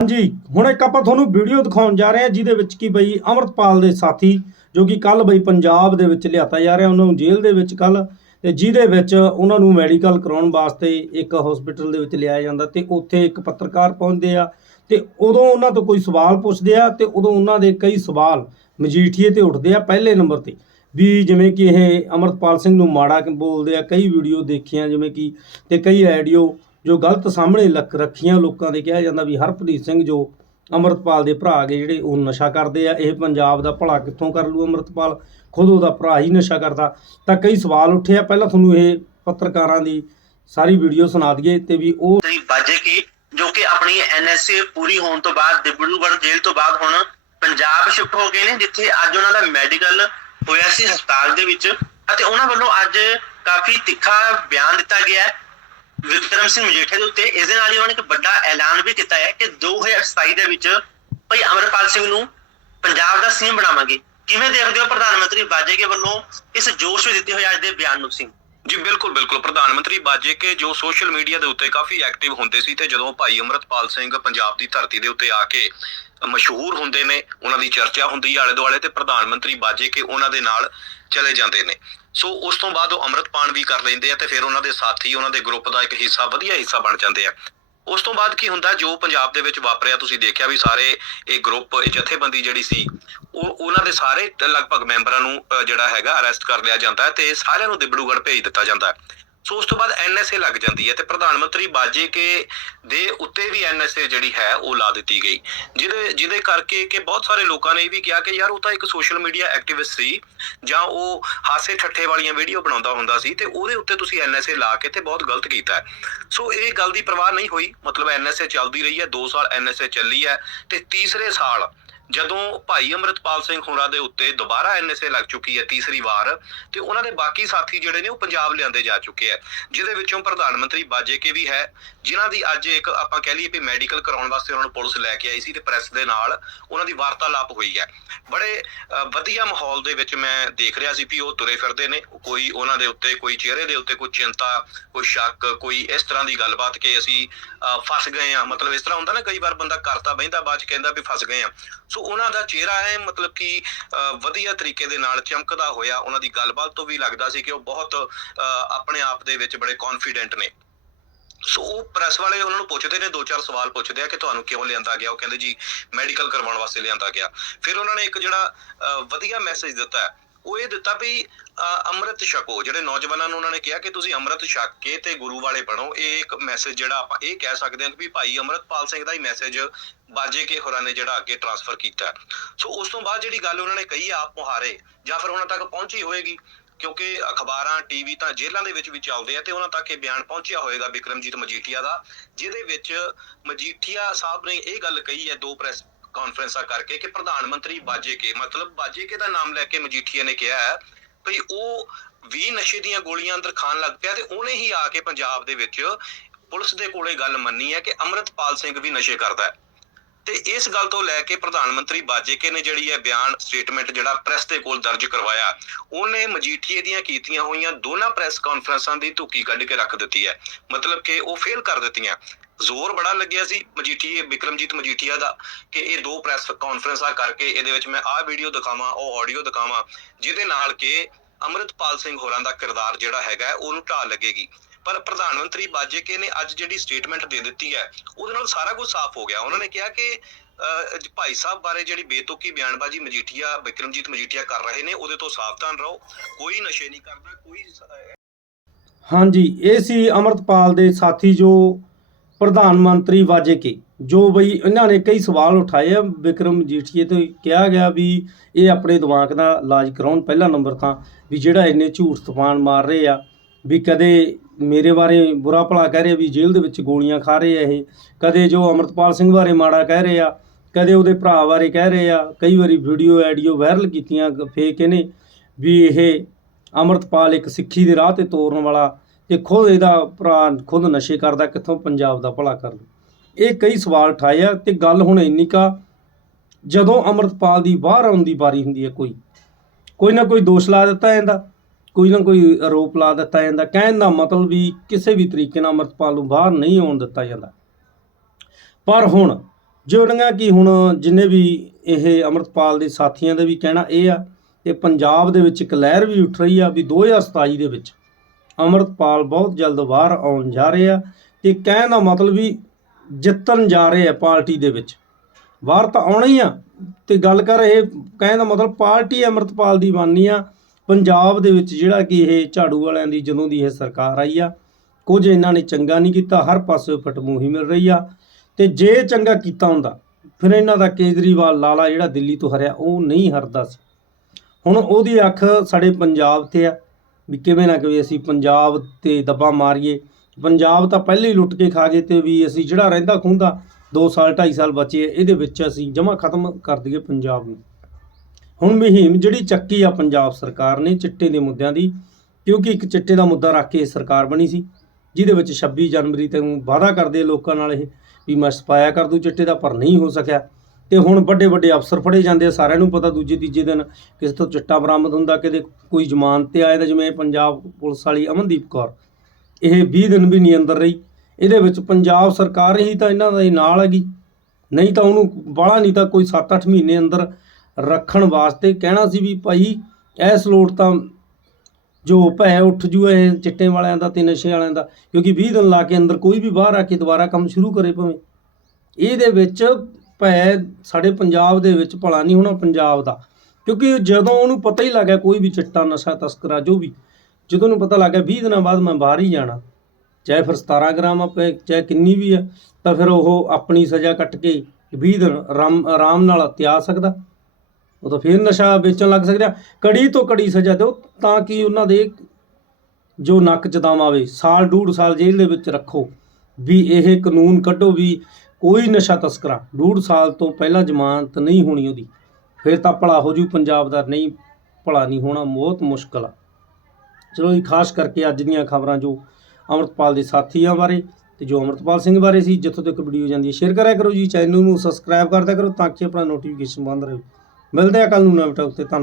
ਹਾਂਜੀ, ਹੁਣ ਇੱਕ ਆਪਾਂ ਤੁਹਾਨੂੰ ਵੀਡੀਓ ਦਿਖਾਉਣ ਜਾ ਰਹੇ ਹਾਂ, ਜਿਹਦੇ ਵਿੱਚ ਕੀ ਬਈ ਅਮਰਤਪਾਲ ਦੇ ਸਾਥੀ, ਜੋ ਕਿ ਕੱਲ ਬਈ ਪੰਜਾਬ ਦੇ ਵਿੱਚ ਲਿਆਤਾ ਜਾ ਰਿਹਾ, ਉਹਨਾਂ ਨੂੰ ਜੇਲ੍ਹ ਦੇ ਵਿੱਚ ਕੱਲ ਤੇ ਜਿਹਦੇ ਵਿੱਚ ਉਹਨਾਂ ਨੂੰ ਮੈਡੀਕਲ ਕਰਾਉਣ ਵਾਸਤੇ ਇੱਕ ਹਸਪੀਟਲ ਦੇ ਵਿੱਚ ਲਿਆਇਆ ਜਾਂਦਾ, ਤੇ ਉੱਥੇ ਇੱਕ ਪੱਤਰਕਾਰ ਪਹੁੰਚਦੇ ਆ, ਤੇ ਉਦੋਂ ਉਹਨਾਂ ਤੋਂ ਕੋਈ ਸਵਾਲ ਪੁੱਛਦੇ ਆ, ਤੇ ਉਦੋਂ ਉਹਨਾਂ ਦੇ ਕਈ ਸਵਾਲ ਮਜੀਠੀਏ ਤੇ ਉੱਠਦੇ ਆ ਪਹਿਲੇ ਨੰਬਰ ਤੇ, ਵੀ ਜਿਵੇਂ ਕਿ ਇਹ ਅਮਰਤਪਾਲ ਸਿੰਘ ਨੂੰ ਮਾੜਾ ਬੋਲਦੇ ਆ, ਕਈ ਵੀਡੀਓ ਦੇਖੀਆਂ ਜਿਵੇਂ ਕਿ, ਤੇ ਕਈ ਆਡੀਓ ਜੋ ਗਲਤ ਸਾਹਮਣੇ ਲੱਕ ਰੱਖੀਆਂ ਲੋਕਾਂ ਦੇ ਕਿਹਾ ਜਾਂਦਾ ਵੀ ਹਰਪ੍ਰੀਤ ਸਿੰਘ ਜੋ ਅਮਰਤਪਾਲ ਦੇ ਭਰਾ ਹੈਗੇ ਜਿਹੜੇ ਉਹ ਨਸ਼ਾ ਕਰਦੇ ਆ, ਇਹ ਪੰਜਾਬ ਦਾ ਭਲਾ ਕਿੱਥੋਂ ਕਰ ਲੂ ਅਮਰਤਪਾਲ? ਖੁਦ ਉਹਦਾ ਭਰਾ ਹੀ ਨਸ਼ਾ ਕਰਦਾ। ਤਾਂ ਕਈ ਸਵਾਲ ਉੱਠੇ ਆ। ਪਹਿਲਾਂ ਤੁਹਾਨੂੰ ਇਹ ਪੱਤਰਕਾਰਾਂ ਦੀ ਸਾਰੀ ਵੀਡੀਓ ਸੁਣਾ ਦਈਏ ਤੇ ਵੀ ਉਹ ਨਹੀਂ ਬਾਜੇ ਕੀ? ਜੋ ਕਿ ਆਪਣੀ ਐਨਐਸਏ ਪੂਰੀ ਹੋਣ ਤੋਂ ਬਾਅਦ ਡਿਬਰੂਗੜ੍ਹ ਜੇਲ੍ਹ ਤੋਂ ਬਾਅਦ ਹੁਣ ਪੰਜਾਬ ਸ਼ਿਫਟ ਹੋ ਗਏ ਨੇ, ਜਿੱਥੇ ਅੱਜ ਉਹਨਾਂ ਦਾ ਮੈਡੀਕਲ ਹੋਇਆ ਸੀ ਹਸਪਤਾਲ ਦੇ ਵਿੱਚ। ਅਤੇ ਉਹਨਾਂ ਵੱਲੋਂ ਅੱਜ ਕਾਫੀ ਤਿੱਖਾ ਬਿਆਨ ਦਿੱਤਾ ਗਿਆ ਵਿਕਰਮ ਸਿੰਘ ਮਜੀਠੇ ਦੇ ਉੱਤੇ, ਇਸ ਦੇ ਨਾਲ ਹੀ ਉਹਨਾਂ ਨੇ ਇੱਕ ਵੱਡਾ ਐਲਾਨ ਵੀ ਕੀਤਾ ਹੈ ਕਿ 2027 ਦੇ ਵਿੱਚ ਭਾਈ ਅਮਰਪਾਲ ਸਿੰਘ ਨੂੰ ਪੰਜਾਬ ਦਾ ਸੀਐਮ ਬਣਾਵਾਂਗੇ। ਕਿਵੇਂ ਦੇਖਦੇ ਹੋ ਪ੍ਰਧਾਨ ਮੰਤਰੀ ਬਾਜੇਗੇ ਵੱਲੋਂ ਇਸ ਜੋਸ਼ ਵਿੱਚ ਦਿੱਤੇ ਹੋਏ ਅੱਜ ਦੇ ਬਿਆਨ ਨੂੰ ਸਿੰਘ? ਜੀ, ਬਿਲਕੁਲ ਬਿਲਕੁਲ। ਪ੍ਰਧਾਨ ਮੰਤਰੀ, ਬਾਜੇ ਕੇ ਜੋ ਸੋਸ਼ਲ ਮੀਡੀਆ ਦੇ ਉੱਤੇ ਕਾਫੀ ਐਕਟਿਵ ਹੁੰਦੇ ਸੀ ਤੇ ਜਦੋਂ ਭਾਈ ਅਮਰਤਪਾਲ ਸਿੰਘ ਪੰਜਾਬ ਦੀ ਧਰਤੀ ਦੇ ਉੱਤੇ ਆ ਕੇ ਮਸ਼ਹੂਰ ਹੁੰਦੇ ਨੇ, ਉਹਨਾਂ ਦੀ ਚਰਚਾ ਹੁੰਦੀ ਹੈ ਆਲੇ ਦੁਆਲੇ ਤੇ ਪ੍ਰਧਾਨ ਮੰਤਰੀ ਬਾਜੇ ਕੇ ਉਹਨਾਂ ਦੇ ਨਾਲ ਚਲੇ ਜਾਂਦੇ ਨੇ। ਸੋ ਉਸ ਤੋਂ ਬਾਅਦ ਉਹ ਅੰਮ੍ਰਿਤਪਾਨ ਵੀ ਕਰ ਲੈਂਦੇ ਆ ਤੇ ਫਿਰ ਉਹਨਾਂ ਦੇ ਸਾਥੀ, ਉਹਨਾਂ ਦੇ ਗਰੁੱਪ ਦਾ ਇੱਕ ਹਿੱਸਾ, ਵਧੀਆ ਹਿੱਸਾ ਬਣ ਜਾਂਦੇ ਆ। ਉਸ ਤੋਂ ਬਾਅਦ ਕੀ ਹੁੰਦਾ, ਜੋ ਪੰਜਾਬ ਦੇ ਵਿੱਚ ਵਾਪਰਿਆ, ਤੁਸੀਂ ਦੇਖਿਆ ਵੀ ਸਾਰੇ ਇਹ ਗਰੁੱਪ ਇਹ ਜਥੇਬੰਦੀ ਜਿਹੜੀ ਸੀ, ਉਹ ਉਹਨਾਂ ਦੇ ਸਾਰੇ ਲਗਭਗ ਮੈਂਬਰਾਂ ਨੂੰ ਜਿਹੜਾ ਹੈਗਾ ਅਰੈਸਟ ਕਰ ਲਿਆ ਜਾਂਦਾ ਹੈ ਤੇ ਸਾਰਿਆਂ ਨੂੰ ਦਿਬੜੂਗੜ੍ਹ ਭੇਜ ਦਿੱਤਾ ਜਾਂਦਾ ਹੈ। ਸੋ ਉਸ ਤੋਂ ਬਾਅਦ ਐਨਐਸਏ ਲੱਗ ਜਾਂਦੀ ਹੈ ਤੇ ਪ੍ਰਧਾਨ ਮੰਤਰੀ ਬਾਜੇ ਕੇ ਦੇ ਉੱਤੇ ਵੀ ਐਨਐਸਏ ਜਿਹੜੀ ਹੈ ਉਹ ਲਾ ਦਿੱਤੀ ਗਈ। ਜਿਹਦੇ ਜਿਹਦੇ ਕਰਕੇ ਕਿ ਬਹੁਤ ਸਾਰੇ ਲੋਕਾਂ ਨੇ ਇਹ ਵੀ ਕਿਹਾ ਕਿ ਯਾਰ ਉਹ ਤਾਂ ਇੱਕ ਸੋਸ਼ਲ ਮੀਡੀਆ ਐਕਟਿਵਿਸਟ ਸੀ ਜਾਂ ਉਹ ਹਾਸੇ ਠੱਠੇ ਵਾਲੀਆਂ ਵੀਡੀਓ ਬਣਾਉਂਦਾ ਹੁੰਦਾ ਸੀ ਤੇ ਉਹਦੇ ਉੱਤੇ ਤੁਸੀਂ ਐਨਐਸਏ ਲਾ ਕੇ ਤੇ ਬਹੁਤ ਗਲਤ ਕੀਤਾ ਹੈ। ਸੋ ਇਹ ਗੱਲ ਦੀ ਪਰਵਾਹ ਨਹੀਂ ਹੋਈ। ਮਤਲਬ ਐਨਐਸਏ ਚੱਲਦੀ ਰਹੀ ਹੈ 2 ਸਾਲ ਐਨਐਸਏ ਚੱਲੀ ਹੈ ਤੇ ਤੀਸਰੇ ਸਾਲ ਜਦੋਂ ਭਾਈ ਅਮਰਤਪਾਲ ਸਿੰਘ ਹੋਰਾਂ ਦੇ ਉੱਤੇ ਦੁਬਾਰਾ ਐਨਐਸਏ ਲੱਗ ਚੁੱਕੀ ਹੈ ਤੀਸਰੀ ਵਾਰ, ਤੇ ਉਹਨਾਂ ਦੇ ਬਾਕੀ ਸਾਥੀ ਜਿਹੜੇ ਨੇ ਉਹ ਪੰਜਾਬ ਲਿਆਂਦੇ ਜਾ ਚੁੱਕੇ ਆ ਜਿਹਦੇ ਵਿੱਚੋਂ ਪ੍ਰਧਾਨ ਮੰਤਰੀ ਬਾਜੇ ਕੇ ਵੀ ਹੈ, ਜਿਨ੍ਹਾਂ ਦੀ ਅੱਜ ਇੱਕ ਆਪਾਂ ਕਹਿ ਲਈਏ ਵੀ ਮੈਡੀਕਲ ਕਰਾਉਣ ਵਾਸਤੇ ਉਹਨਾਂ ਨੂੰ ਪੁਲਿਸ ਲੈ ਕੇ ਆਈ ਸੀ ਤੇ ਪ੍ਰੈਸ ਦੇ ਨਾਲ ਉਹਨਾਂ ਦੀ ਵਾਰਤਾਲਾਪ ਹੋਈ ਹੈ। ਬੜੇ ਵਧੀਆ ਮਾਹੌਲ ਦੇ ਵਿੱਚ ਮੈਂ ਦੇਖ ਰਿਹਾ ਸੀ ਵੀ ਉਹ ਤੁਰੇ ਫਿਰਦੇ ਨੇ, ਕੋਈ ਉਹਨਾਂ ਦੇ ਉੱਤੇ, ਕੋਈ ਚਿਹਰੇ ਦੇ ਉੱਤੇ ਕੋਈ ਚਿੰਤਾ, ਕੋਈ ਸ਼ੱਕ, ਕੋਈ ਇਸ ਤਰ੍ਹਾਂ ਦੀ ਗੱਲਬਾਤ ਕਿ ਅਸੀਂ ਫਸ ਗਏ ਆ ਮਤਲਬ ਇਸ ਤਰ੍ਹਾਂ ਹੁੰਦਾ ਨਾ, ਕਈ ਵਾਰ ਬੰਦਾ ਕਰਤਾ ਬਹਿੰਦਾ, ਬਾਅਦ ਚ ਕਹਿੰਦਾ ਵੀ ਫਸ ਗਏ ਆ ਸੋ ਉਹਨਾਂ ਦਾ ਚਿਹਰਾ ਹੈ, ਮਤਲਬ ਕਿ ਵਧੀਆ ਤਰੀਕੇ ਦੇ ਨਾਲ ਚਮਕਦਾ ਹੋਇਆ ਉਹਨਾਂ ਦੀ ਗੱਲਬਾਤ ਤੋਂ ਵੀ ਲੱਗਦਾ ਸੀ ਕਿ ਉਹ ਬਹੁਤ ਆਪਣੇ ਆਪ ਦੇ ਵਿੱਚ ਬੜੇ ਕੌਨਫੀਡੈਂਟ ਨੇ। ਸੋ ਉਹ ਪ੍ਰੈਸ ਵਾਲੇ ਉਹਨਾਂ ਨੂੰ ਪੁੱਛਦੇ ਨੇ, ਦੋ ਚਾਰ ਸਵਾਲ ਪੁੱਛਦੇ ਆ ਕਿ ਤੁਹਾਨੂੰ ਕਿਉਂ ਲਿਆਂਦਾ ਗਿਆ? ਉਹ ਕਹਿੰਦੇ ਜੀ ਮੈਡੀਕਲ ਕਰਵਾਉਣ ਵਾਸਤੇ ਲਿਆਂਦਾ ਗਿਆ। ਫਿਰ ਉਹਨਾਂ ਨੇ ਇੱਕ ਜਿਹੜਾ ਵਧੀਆ ਮੈਸੇਜ ਦਿੱਤਾ ਉਹ ਇਹ ਦਿੱਤਾ ਵੀ ਅੰਮ੍ਰਿਤ ਛਕੋ। ਜਿਹੜੇ ਨੌਜਵਾਨਾਂ ਨੂੰ ਉਹਨਾਂ ਨੇ ਕਿਹਾ ਕਿ ਤੁਸੀਂ ਅੰਮ੍ਰਿਤ ਛਕ ਕੇ ਤੇ ਗੁਰੂ ਵਾਲੇ ਬਣੋ, ਇਹ ਇੱਕ ਮੈਸੇਜ ਜਿਹੜਾ ਆਪਾਂ ਇਹ ਕਹਿ ਸਕਦੇ ਹਾਂ ਕਿ ਵੀ ਭਾਈ ਅੰਮ੍ਰਿਤਪਾਲ ਸਿੰਘ ਦਾ ਹੀ ਮੈਸੇਜ ਬਾਜੇ ਕੇ ਹੋਰਾਂ ਨੇ ਜਿਹੜਾ ਅੱਗੇ ਟਰਾਂਸਫਰ ਕੀਤਾ। ਸੋ ਉਸ ਤੋਂ ਬਾਅਦ ਜਿਹੜੀ ਗੱਲ ਉਹਨਾਂ ਨੇ ਕਹੀ ਆ, ਆਪ ਮੁਹਾਰੇ, ਜਾਂ ਫਿਰ ਉਹਨਾਂ ਤੱਕ ਪਹੁੰਚੀ ਹੋਏਗੀ, ਕਿਉਂਕਿ ਅਖਬਾਰਾਂ ਟੀਵੀ ਤਾਂ ਜੇਲ੍ਹਾਂ ਦੇ ਵਿੱਚ ਵੀ ਚੱਲਦੇ ਆ ਤੇ ਉਹਨਾਂ ਤੱਕ ਇਹ ਬਿਆਨ ਪਹੁੰਚਿਆ ਹੋਏਗਾ ਵਿਕਰਮਜੀਤ ਮਜੀਠੀਆ ਦਾ, ਜਿਹਦੇ ਵਿੱਚ ਮਜੀਠੀਆ ਸਾਹਿਬ ਨੇ ਇਹ ਗੱਲ ਕਹੀ ਹੈ, ਦੋ ਪ੍ਰੈਸ ਕਾਨਫਰੰਸਾਂ ਕਰਕੇ ਕਿ ਪ੍ਰਧਾਨ ਮੰਤਰੀ ਬਾਜੇ ਮਤਲਬ ਬਾਜੇ ਦਾ ਨਾਮ ਲੈ ਕੇ ਮਜੀਠੀਆ ਨੇ ਕਿਹਾ ਹੈ ਭਈ ਉਹ ਵੀ ਨਸ਼ੇ ਦੀਆਂ ਗੋਲੀਆਂ ਅੰਦਰ ਖਾਣ ਲੱਗ ਪਿਆ ਤੇ ਉਹਨੇ ਹੀ ਆ ਕੇ ਪੰਜਾਬ ਦੇ ਵਿੱਚ ਪੁਲਿਸ ਦੇ ਕੋਲੇ ਗੱਲ ਮੰਨੀ ਹੈ ਕਿ ਅੰਮ੍ਰਿਤਪਾਲ ਸਿੰਘ ਵੀ ਨਸ਼ੇ ਕਰਦਾ ਹੈ। ਤੇ ਇਸ ਗੱਲ ਤੋਂ ਲੈ ਕੇ ਪ੍ਰਧਾਨ ਮੰਤਰੀ ਬਾਜੇਕੇ ਨੇ ਜਿਹੜੀ ਹੈ ਬਿਆਨ ਸਟੇਟਮੈਂਟ ਜਿਹੜਾ ਪ੍ਰੈਸ ਦੇ ਕੋਲ ਦਰਜ ਕਰਵਾਇਆ, ਉਹਨੇ ਮਜੀਠੀਏ ਦੀਆਂ ਕੀਤੀਆਂ ਹੋਈਆਂ ਦੋਨਾਂ ਪ੍ਰੈਸ ਕਾਨਫਰੰਸਾਂ ਦੀ ਧੁੱਕੀ ਕੱਢ ਕੇ ਰੱਖ ਦਿੱਤੀ ਹੈ। ਮਤਲਬ ਕਿ ਉਹ ਫੇਲ ਕਰ ਦਿੱਤੀਆਂ। ਜ਼ੋਰ ਬੜਾ ਲੱਗਿਆ ਸੀ ਮਜੀਠੀਏ ਵਿਕਰਮਜੀਤ ਮਜੀਠੀਆ ਦਾ ਕਿ ਇਹ ਦੋ ਪ੍ਰੈਸ ਕਾਨਫਰੰਸਾਂ ਕਰਕੇ ਇਹਦੇ ਵਿੱਚ ਮੈਂ ਆਹ ਵੀਡੀਓ ਦਿਖਾਵਾਂ, ਉਹ ਆਡੀਓ ਦਿਖਾਵਾਂ, ਜਿਹਦੇ ਨਾਲ ਕਿ ਅੰਮ੍ਰਿਤਪਾਲ ਸਿੰਘ ਹੋਰਾਂ ਦਾ ਕਿਰਦਾਰ ਜਿਹੜਾ ਹੈਗਾ ਉਹਨੂੰ ਢਾਲ ਲੱਗੇਗੀ। ਪਰ ਪ੍ਰਧਾਨ ਮੰਤਰੀ ਬਾਜੇਕੇ ਨੇ ਅੱਜ ਜਿਹੜੀ ਸਟੇਟਮੈਂਟ ਦੇ ਦਿੱਤੀ ਹੈ, ਉਹਦੇ ਨਾਲ ਸਾਰਾ ਕੁਝ ਸਾਫ਼ ਹੋ ਗਿਆ। ਉਹਨਾਂ ਨੇ ਕਿਹਾ ਕਿ ਭਾਈ ਸਾਹਿਬ ਬਾਰੇ ਜਿਹੜੀ ਬੇਤੁਕੀ ਬਿਆਨਬਾਜ਼ੀ ਮਜੀਠੀਆ, ਵਿਕਰਮਜੀਤ ਮਜੀਠੀਆ ਕਰ ਰਹੇ ਨੇ, ਉਹਦੇ ਤੋਂ ਸਾਵਧਾਨ ਰਹੋ। ਕੋਈ ਨਸ਼ੇ ਨਹੀਂ ਕਰਦਾ, ਕੋਈ ਹਾਂਜੀ, ਇਹ ਸੀ ਅਮਰਤਪਾਲ ਦੇ ਸਾਥੀ ਜੋ ਪ੍ਰਧਾਨ ਮੰਤਰੀ ਵਾਜੇ ਕੇ, ਜੋ ਬਈ ਇਹਨਾਂ ਨੇ ਕਈ ਸਵਾਲ ਉਠਾਏ ਆ, ਵਿਕਰਮ ਜੀਠੀਏ ਤੋਂ ਕਿਹਾ ਗਿਆ ਵੀ ਇਹ ਆਪਣੇ ਦਿਮਾਗ ਦਾ ਇਲਾਜ ਕਰਾਉਣ ਪਹਿਲਾ ਨੰਬਰ ਤਾਂ, ਵੀ ਜਿਹੜਾ ਇੰਨੇ ਝੂਠ ਤੂਫਾਨ ਮਾਰ ਰਹੇ ਆ, ਵੀ ਕਦੇ ਮੇਰੇ ਬਾਰੇ ਬੁਰਾ ਭਲਾ ਕਹਿ ਰਹੇ ਵੀ ਜੇਲ੍ਹ ਦੇ ਵਿੱਚ ਗੋਲੀਆਂ ਖਾ ਰਹੇ ਆ ਇਹ, ਕਦੇ ਜੋ ਅਮਰਤਪਾਲ ਸਿੰਘ ਬਾਰੇ ਮਾੜਾ ਕਹਿ ਰਹੇ ਆ, ਕਦੇ ਉਹਦੇ ਭਰਾ ਬਾਰੇ ਕਹਿ ਰਹੇ ਆ, ਕਈ ਵਾਰੀ ਵੀਡੀਓ, ਐਡੀਓ ਵਾਇਰਲ ਕੀਤੀਆਂ ਫੇਕ ਇਹਨੇ, ਵੀ ਇਹ ਅਮਰਤਪਾਲ ਇੱਕ ਸਿੱਖੀ ਦੇ ਰਾਹ ਤੇ ਤੋਰਨ ਵਾਲਾ ਤੇ ਖੁਦ ਇਹਦਾ ਭਰਾ ਖੁਦ ਨਸ਼ੇ ਕਰਦਾ, ਕਿੱਥੋਂ ਪੰਜਾਬ ਦਾ ਭਲਾ ਕਰ ਇਹ ਕਈ ਸਵਾਲ ਉਠਾਏ ਆ ਤੇ ਗੱਲ ਹੁਣ ਇੰਨੀ ਕਾ, ਜਦੋਂ ਅਮਰਤਪਾਲ ਦੀ ਬਾਹਰ ਆਉਣ ਦੀ ਵਾਰੀ ਹੁੰਦੀ ਹੈ ਕੋਈ ਕੋਈ ਨਾ ਕੋਈ ਦੋਸ਼ ਲਾ ਦਿੱਤਾ ਜਾਂਦਾ, ਕੋਈ ਨਾ ਕੋਈ ਆਰੋਪ ਲਾ ਦਿੱਤਾ ਜਾਂਦਾ, ਕਹਿਣ ਦਾ ਮਤਲਬ ਵੀ ਕਿਸੇ ਵੀ ਤਰੀਕੇ ਨਾਲ ਅਮਰਤਪਾਲ ਨੂੰ ਬਾਹਰ ਨਹੀਂ ਆਉਣ ਦਿੱਤਾ ਜਾਂਦਾ। ਪਰ ਹੁਣ ਜਿਹੜੀਆਂ ਕਿ ਹੁਣ ਜਿੰਨੇ ਵੀ ਇਹ ਅਮਰਤਪਾਲ ਦੇ ਸਾਥੀਆਂ ਦਾ ਵੀ ਕਹਿਣਾ ਇਹ ਆ ਕਿ ਪੰਜਾਬ ਦੇ ਵਿੱਚ ਇੱਕ ਲਹਿਰ ਵੀ ਉੱਠ ਰਹੀ ਆ ਵੀ 2027 ਦੇ ਵਿੱਚ ਅਮਰਤਪਾਲ ਬਹੁਤ ਜਲਦ ਬਾਹਰ ਆਉਣ ਜਾ ਰਹੇ ਆ ਤੇ ਕਹਿਣ ਦਾ ਮਤਲਬ ਵੀ ਜਿੱਤਣ ਜਾ ਰਹੇ ਆ ਪਾਰਟੀ ਦੇ ਵਿੱਚ। ਬਾਹਰ ਤਾਂ ਆਉਣਾ ਹੀ ਆ ਤੇ ਗੱਲ ਕਰ ਇਹ ਕਹਿਣ ਦਾ ਮਤਲਬ ਪਾਰਟੀ ਅਮਰਤਪਾਲ ਦੀ ਬਣਨੀ ਆ। ਪੰਜਾਬ ਦੇ ਵਿੱਚ ਜਿਹੜਾ ਕਿ ਇਹ ਝਾੜੂ ਵਾਲਿਆਂ ਦੀ ਜਦੋਂ ਦੀ ਇਹ ਸਰਕਾਰ ਆਈ ਆ, ਕੁਝ ਇਹਨਾਂ ਨੇ ਚੰਗਾ ਨਹੀਂ ਕੀਤਾ, ਹਰ ਪਾਸੇ ਫਟਮੂਹੀ ਮਿਲ ਰਹੀ ਆ ਤੇ ਜੇ ਚੰਗਾ ਕੀਤਾ ਹੁੰਦਾ, ਫਿਰ ਇਹਨਾਂ ਦਾ ਕੇਜਰੀਵਾਲ ਲਾਲਾ ਜਿਹੜਾ ਦਿੱਲੀ ਤੋਂ ਹਰਿਆ, ਉਹ ਨਹੀਂ ਹਰਦਾ ਸੀ। ਹੁਣ ਉਹਦੀ ਅੱਖ ਸਾਡੇ ਪੰਜਾਬ ਤੇ ਆ ਵੀ ਕਿਵੇਂ ਨਾ ਕਿਵੇਂ ਅਸੀਂ ਪੰਜਾਬ ਤੇ ਦੱਬਾ ਮਾਰੀਏ। ਪੰਜਾਬ ਤਾਂ ਪਹਿਲੇ ਹੀ ਲੁੱਟ ਕੇ ਖਾ ਗਏ ਤੇ ਵੀ ਅਸੀਂ ਜਿਹੜਾ ਰਹਿੰਦਾ ਖੁੰਦਾ 2 ਸਾਲ 2.5 ਸਾਲ ਬਚੇ, ਇਹਦੇ ਵਿੱਚ ਅਸੀਂ ਜਮਾ ਖਤਮ ਕਰ ਦਈਏ ਪੰਜਾਬ ਨੂੰ। ਹੁਣ ਮੁਹਿੰਮ ਜਿਹੜੀ ਚੱਕੀ ਆ ਪੰਜਾਬ ਸਰਕਾਰ ਨੇ ਚਿੱਟੇ ਦੇ ਮੁੱਦਿਆਂ ਦੀ, ਕਿਉਂਕਿ ਇੱਕ ਚਿੱਟੇ ਦਾ ਮੁੱਦਾ ਰੱਖ ਕੇ ਇਹ ਸਰਕਾਰ ਬਣੀ ਸੀ, ਜਿਹਦੇ ਵਿੱਚ 26 ਜਨਵਰੀ ਤੱਕ ਵਾਅਦਾ ਕਰਦੇ ਲੋਕਾਂ ਨਾਲ ਇਹ ਵੀ ਮੈਂ ਸਪਾਇਆ ਕਰ ਦੂੰ ਚਿੱਟੇ ਦਾ, ਪਰ ਨਹੀਂ ਹੋ ਸਕਿਆ। ਤੇ ਹੁਣ ਵੱਡੇ ਵੱਡੇ ਅਫਸਰ ਫੜੇ ਜਾਂਦੇ ਆ, ਸਾਰਿਆਂ ਨੂੰ ਪਤਾ ਦੂਜੇ ਤੀਜੇ ਦਿਨ ਕਿਸੇ ਤੋਂ ਚਿੱਟਾ ਬਰਾਮਦ ਹੁੰਦਾ, ਕਿਤੇ ਕੋਈ ਜ਼ਮਾਨਤ ਤੇ ਆਏ ਤਾਂ ਜਿਵੇਂ ਪੰਜਾਬ ਪੁਲਿਸ ਵਾਲੀ ਅਮਨਦੀਪ ਕੌਰ। ਇਹ 20 ਦਿਨ ਵੀ ਨਹੀਂ ਅੰਦਰ ਰਹੀ। ਇਹਦੇ ਵਿੱਚ ਪੰਜਾਬ ਸਰਕਾਰ ਹੀ ਤਾਂ ਇਹਨਾਂ ਦੇ ਨਾਲ ਹੈਗੀ। ਨਹੀਂ ਤਾਂ ਉਹਨੂੰ ਬਾਹਲਾ ਨਹੀਂ ਤਾਂ ਕੋਈ 7-8 ਮਹੀਨੇ ਅੰਦਰ ਰੱਖਣ ਵਾਸਤੇ ਕਹਿਣਾ ਸੀ ਵੀ ਭਾਈ ਇਸ ਲੋਟ ਤਾਂ ਜੋ ਭੈ ਉੱਠ ਜੂ ਇਹ ਚਿੱਟੇ ਵਾਲਿਆਂ ਦਾ ਤੇ ਨਸ਼ੇ ਵਾਲਿਆਂ ਦਾ, ਕਿਉਂਕਿ 20 ਦਿਨ ਲਾ ਕੇ ਅੰਦਰ ਕੋਈ ਵੀ ਬਾਹਰ ਆ ਕੇ ਦੁਬਾਰਾ ਕੰਮ ਸ਼ੁਰੂ ਕਰੇ ਭਾਵੇਂ। ਇਹਦੇ ਵਿੱਚ ਭੈ ਸਾਡੇ ਪੰਜਾਬ ਦੇ ਵਿੱਚ ਭਲਾ ਨਹੀਂ ਹੋਣਾ ਪੰਜਾਬ ਦਾ। ਕਿਉਂਕਿ ਜਦੋਂ ਉਹਨੂੰ ਪਤਾ ਹੀ ਲੱਗਾ ਕੋਈ ਵੀ ਚਿੱਟਾ, ਨਸ਼ਾ, ਤਸਕਰਾ, ਜੋ ਵੀ, ਜਦੋਂ ਉਹਨੂੰ ਪਤਾ ਲੱਗਾ 20 ਦਿਨਾਂ ਬਾਅਦ ਮੈਂ ਬਾਹਰ ਹੀ ਜਾਣਾ, ਚਾਹੇ ਫਿਰ 17 ਗ੍ਰਾਮ ਆਪੇ, ਚਾਹੇ ਕਿੰਨੀ ਵੀ ਆ ਤਾਂ ਫਿਰ ਉਹ ਆਪਣੀ ਸਜ਼ਾ ਕੱਟ ਕੇ 20 ਦਿਨ ਆਰਾਮ ਆਰਾਮ ਨਾਲ ਤਿਆ ਸਕਦਾ। ਉਹ ਤਾਂ ਫਿਰ ਨਸ਼ਾ ਵੇਚਣ ਲੱਗ ਸਕਦਾ। ਕੜੀ ਤੋਂ ਕੜੀ ਸਜ਼ਾ ਦਿਓ, ਤਾਂ ਕਿ ਉਹਨਾਂ ਦੇ ਜੋ ਨੱਕ ਚ ਦਮ ਆਵੇ, ਸਾਲ, ਡੂਢ ਸਾਲ ਜੇਲ੍ਹ ਦੇ ਵਿੱਚ ਰੱਖੋ, ਵੀ ਇਹ ਕਾਨੂੰਨ ਕੱਢੋ, ਵੀ ਕੋਈ ਨਸ਼ਾ ਤਸਕਰਾ, ਡੂਢ ਸਾਲ ਤੋਂ ਪਹਿਲਾਂ ਜ਼ਮਾਨਤ ਨਹੀਂ ਹੋਣੀ ਉਹਦੀ। ਫਿਰ ਤਾਂ ਭਲਾ ਹੋ ਜੂ, ਪੰਜਾਬ ਦਾ ਨਹੀਂ, ਭਲਾ ਨਹੀਂ ਹੋਣਾ ਬਹੁਤ ਮੁਸ਼ਕਲ ਆ। ਚਲੋ ਜੀ, ਖਾਸ ਕਰਕੇ ਅੱਜ ਦੀਆਂ ਖਬਰਾਂ ਜੋ ਅਮਰਤਪਾਲ ਦੇ ਸਾਥੀਆਂ ਬਾਰੇ ਤੇ ਜੋ ਅਮਰਤਪਾਲ ਸਿੰਘ ਬਾਰੇ ਸੀ, ਜਿੱਥੋਂ ਤੱਕ ਵੀਡੀਓ ਜਾਂਦੀ ਹੈ ਸ਼ੇਅਰ ਕਰਿਆ ਕਰੋ ਜੀ ਚੈਨਲ ਨੂੰ ਸਬਸਕ੍ਰਾਈਬ ਕਰਦਿਆ ਕਰੋ ਤਾਂ ਕਿ ਆਪਣਾ ਨੋਟੀਫਿਕੇਸ਼ਨ ਬੰਦ ਰਹੇ। ਮਿਲਦੇ ਆ ਕੱਲ ਨੂੰ ਨਵੇਂ ਟੌਪ ਤੇ ਧੰਨ